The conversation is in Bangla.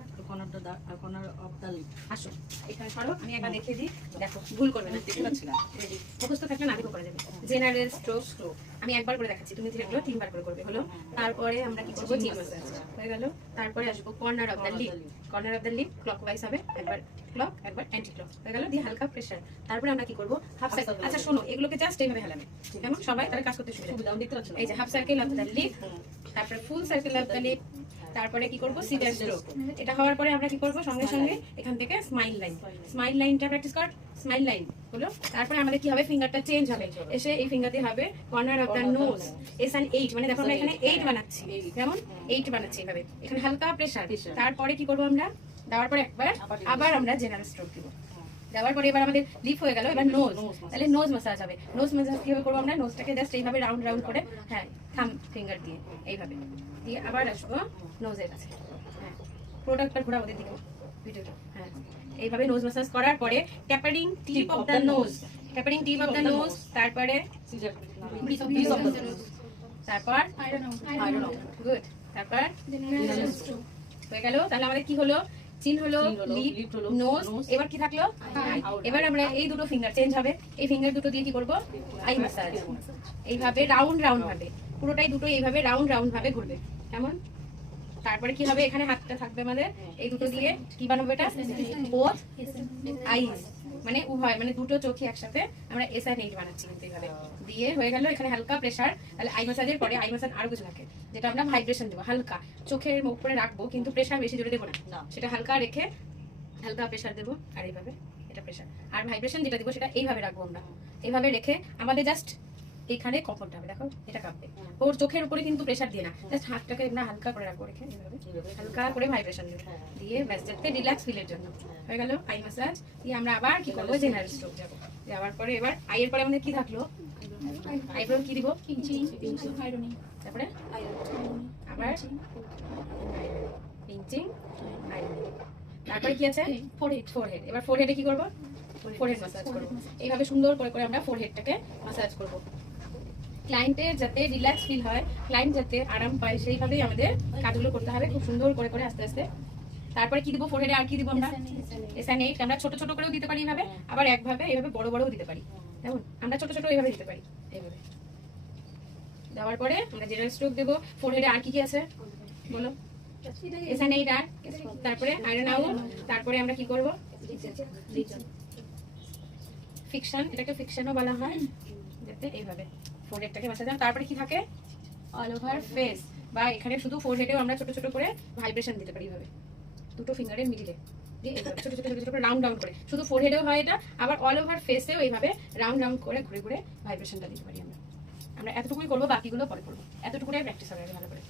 তারপরে কর্নার অফ দ্য লিপ। আসো এখানে সরো, আমি একবার দেখিয়ে দিই, দেখো ভুল করবে না, দেখতে পাচ্ছি না, মুখস্থ থাকলে না দেখো করা যাবে। জেনারেল স্ট্রোক আমি একবার করে দেখাচ্ছি, তুমি ধীরে ধীরে 3 বার করে করবে, হলো। তারপরে আমরা কি করবো, চিন মাসাজ হয়ে গেল। তারপরে আসবো corner of the lip, corner of the lip clockwise হবে, একবার ক্লক একবার অ্যান্টি ক্লক হয়ে গেল, দিয়ে হালকা প্রেসার। তারপরে আমরা কি করবো, হাফ সার্কেল। আচ্ছা শোনো, এগুলোকে জাস্ট এইভাবে হেলাবে, কেমন সবাই তাহলে কাজ করতে সুবিধা। এই যে half circle of the lip, তারপরে full circle of the lip, তারপরে কি করবো, সিজার স্ট্রোক। এটা হওয়ার পরে আমরা কি করবো, সঙ্গে সঙ্গে এখান থেকে স্মাইল লাইন, স্মাইল লাইনটা প্র্যাকটিস কর, স্মাইল লাইন হলো। তারপরে আমাদের কি হবে, ফিঙ্গারটা চেঞ্জ হবে, এসে এই ফিঙ্গার দিয়ে হবে corner of the nose, S and 8, মানে দেখো আমরা এখানে 8 বানাচ্ছি, যেমন 8 বানাচ্ছি এভাবে, এখানে হালকা প্রেসার। তারপরে কি করবো আমরা, দেওয়ার পরে একবার আবার আমরা জেনারেল স্ট্রোক দিব, দেওয়ার পরে এবার আমাদের লিপ হয়ে গেল, এবার নোজ, তাহলে নোজ মাসাজ হবে। নোজ মাসাজ কিভাবে করবো, আমরা নোজটাকে জাস্ট এইভাবে রাউন্ড রাউন্ড করে, হ্যাঁ থাম ফিঙ্গার দিয়ে এইভাবে দিয়ে আবার আসবো নোজের কাছে, হ্যাঁ প্রোডাক্টটা ঘোরাবো দিকে ভিডিওটা, হ্যাঁ এইভাবে নোজ মাসাজ করার পরে tapering tip of the nose, tapering tip of the nose, তারপরে তারপর গুড, তারপর হয়ে গেল। তাহলে আমাদের কি হলো, চিন হলো, লিপ হলো, নোজ, এবার কি থাকলো, এবার আমরা এই দুটো ফিঙ্গার চেঞ্জ হবে, এই ফিঙ্গার দুটো দিয়ে কি করব, আই মাসাজ, এইভাবে রাউন্ড রাউন্ড ভাবে পুরোটাই দুটো এইভাবে রাউন্ড রাউন্ড ভাবে ঘুরবে, কেমন। তারপরে কি হবে, এখানে হাতটা থাকবে আমাদের, এই দুটো দিয়ে কি বানাবো, এটা বোথ আইস, মানে উভয়, মানে দুটো চোখই একসাথে আমরা এস এন্ড 8 বানাচ্ছি, কিন্তু এইভাবে দিয়ে হয়ে গেল। এখানে হালকা প্রেসার, তাহলে আই মাসাজের পরে আই মাসাজ আরো কিছু থাকে, যেটা আমরা ভাইব্রেশন দেবো, হালকা চোখের মুখ করে রাখবো, কিন্তু প্রেসার বেশি জোরে দেবো না, সেটা হালকা রেখে হালকা প্রেসার দেবো, আর এইভাবে এটা প্রেসার, আর ভাইব্রেশন যেটা দেবো সেটা এইভাবে রাখবো আমরা, এইভাবে রেখে আমাদের জাস্ট এখানে কম্পনটা হবে, দেখো এটা কাঁপবে, ওর চোখের উপরে কিন্তু প্রেসার দিয়ে না, জাস্ট হাতটাকে না হালকা করে রাখবো, রেখে এইভাবে হালকা করে ভাইব্রেশন দেবো, দিয়ে ব্যাস যাতে রিল্যাক্স ফিলের জন্য হয়ে গেল আই মাসাজ। দিয়ে আমরা আবার কি করবো, জেনারেল স্ট্রোক যাবো, যাওয়ার পরে এবার আইয়ের পরে আমাদের কি থাকলো, আইব্রো কি দিব, তারপরে আবার পিঞ্চিং, তারপরে কি আছে, ফোরহেড, ফোরহেড। এবার ফোরহেডে কি করবো, ফোরহেড মাসাজ করবো, এইভাবে সুন্দর করে করে আমরা ফোরহেডটাকে মাসাজ করবো, ক্লায়েন্টের যাতে রিল্যাক্স ফিল হয়, ক্লায়েন্ট যাতে আরাম পায়, সেইভাবেই আমাদের কাজগুলো করতে হবে, খুব সুন্দর করে করে আস্তে আস্তে। তারপরে কি দিব, ফোরহেডে আর কি দিব আমরা, এস এন্ড 8, আমরা ছোট ছোট করেও দিতে পারি এইভাবে, আবার একভাবে এইভাবে বড় বড়ও দিতে পারি, যেমন আমরা ছোট ছোট এইভাবে দিতে পারি, এইভাবে দেওয়ার পরে আমরা জেনারেল স্ট্রোক দেবো। ফোরহেডে আর কি কি আছে বলো, এস এন্ড 8, আর তারপরে আয়রন আউট, তারপরে আমরা কি করবো, ফিকশন, এটাকে ফিকশনও বলা হয়, যাতে এইভাবে ফোরহেডটাকে মাসাজ। তারপরে কি থাকে, অল ওভার ফেস, বা এখানে শুধু ফোরহেডেও আমরা ছোট ছোট করে ভাইব্রেশন দিতে পারি, এইভাবে দুটো ফিঙ্গারের মিডিলে দিয়ে ছোট ছোট ছোট ছোট করে রাউন্ড রাউন্ড করে, শুধু ফোরহেডেও হয় এটা, আবার অল ওভার ফেসেও এইভাবে রাউন্ড রাউন্ড করে ঘুরে ঘুরে ভাইব্রেশনটা দিতে পারি আমরা। আমরা এতটুকুই করবো, বাকিগুলো পরে করবো, এতটুকুটাই প্র্যাকটিস হবে ভালো করে।